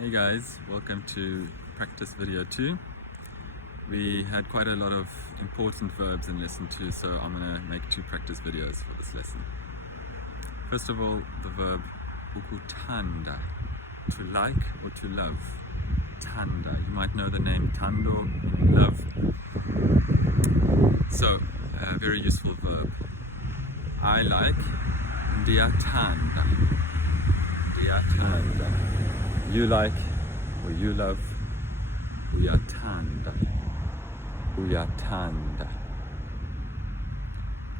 Hey guys, welcome to practice video 2. We had quite a lot of important verbs in lesson 2, so I'm going to make 2 practice videos for this lesson. First of all, the verb ukutanda, to like or to love. Tanda, you might know the name tando, meaning love. So, a very useful verb. I like, ndiyathanda. Ndiyathanda. You like or you love, uyathanda. Uyathanda.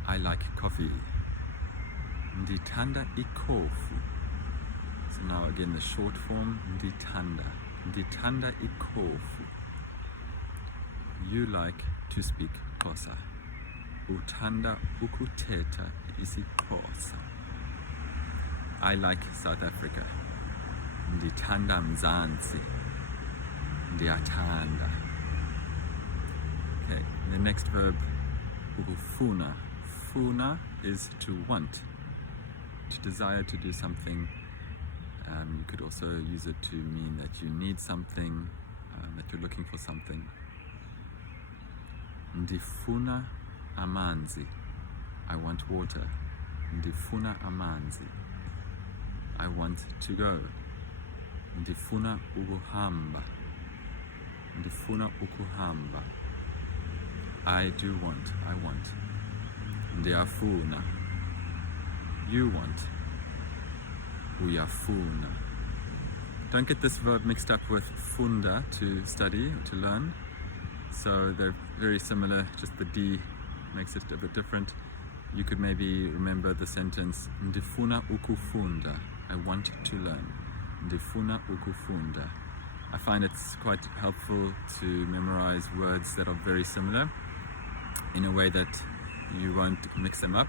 I like coffee. Ndithanda ikofu. So now again the short form, ndithanda. Ndithanda ikofu. You like to speak Xhosa. Uthanda ukuthetha isiXhosa. I like South Africa. Ndithanda Mzansi. Ndiyathanda. Okay, the next verb, ukufuna. Funa is to want, to desire to do something. You could also use it to mean that you need something, that you're looking for something. Ndifuna amanzi. I want water. Ndifuna amanzi. I want to go. Ndifuna ukuhamba. Ndifuna ukuhamba. I do want. I want. Ndiyafuna. You want. Uyafuna. Don't get this verb mixed up with funda, to study or to learn. So they're very similar, just the D makes it a bit different. You could maybe remember the sentence, Ndifuna ukufunda. I want to learn. Ndifuna ukufunda. I find it's quite helpful to memorize words that are very similar in a way that you won't mix them up,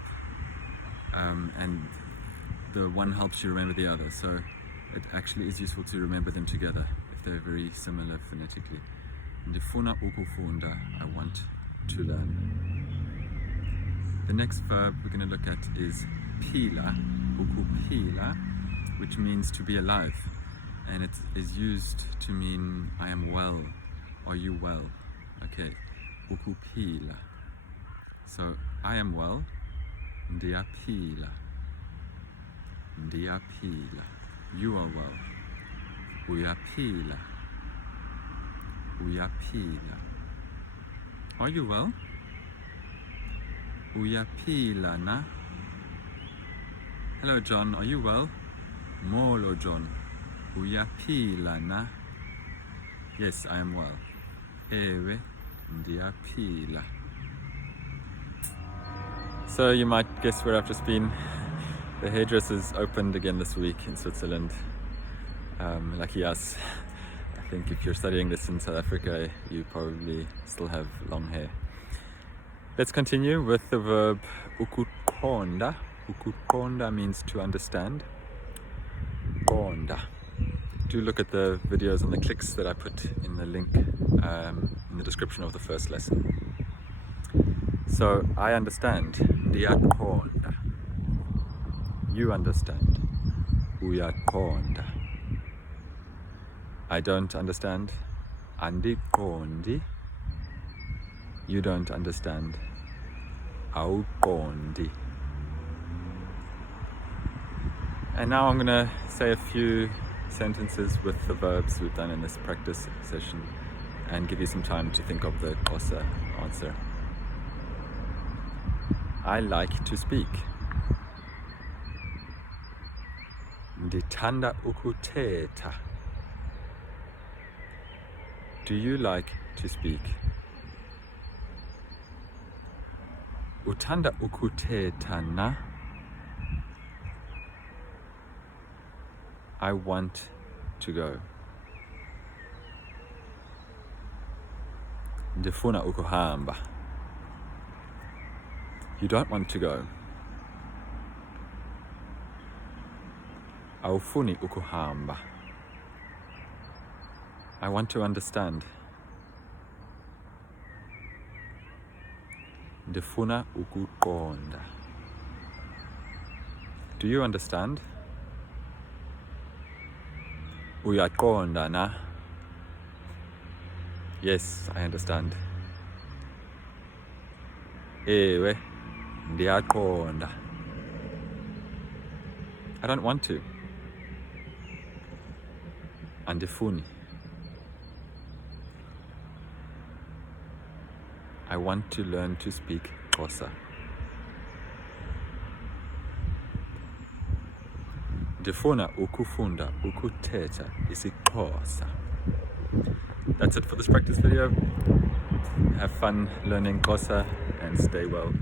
and the one helps you remember the other, so it actually is useful to remember them together if they're very similar phonetically. Ndifuna ukufunda. I want to learn. The next verb we're going to look at is phila, ukuphila, which means to be alive, and it is used to mean I am well. Are you well? Okay, ukuphila. So I am well. Ndiyaphila. Ndiyaphila. You are well. Uyaphila. Uyaphila. Are you well? Uyaphila na? Hello John, are you well? Molo John. Uyaphila na? Yes, I am well. Ewe ndiyaphila. So you might guess where I've just been. The hairdressers opened again this week in Switzerland. Lucky us. I think if you're studying this in South Africa, you probably still have long hair. Let's continue with the verb ukuqonda. Ukuqonda means to understand. Qonda. Do look at the videos and the clicks that I put in the link in the description of the first lesson. So, I understand. Ndiyaqonda. You understand. Uyaqonda. I don't understand. Andiqondi. You don't understand. Awuqondi. And now I'm going to say a few sentences with the verbs we've done in this practice session and give you some time to think of the Xhosa answer. I like to speak. Ndithanda ukuthetha. Do you like to speak? Uthanda ukuthetha na? I want to go. Ndifuna ukuhamba. You don't want to go. Awufuni ukuhamba. I want to understand. Ndifuna ukuqonda. Do you understand? Uyaqonda na? Yes, I understand. Ewe, ndiyaqonda. I don't want to. Andifuni. I want to learn to speak Xhosa. Ndifuna ukufunda ukuthetha isiXhosa. That's it for this practice video. Have fun learning Xhosa and stay well.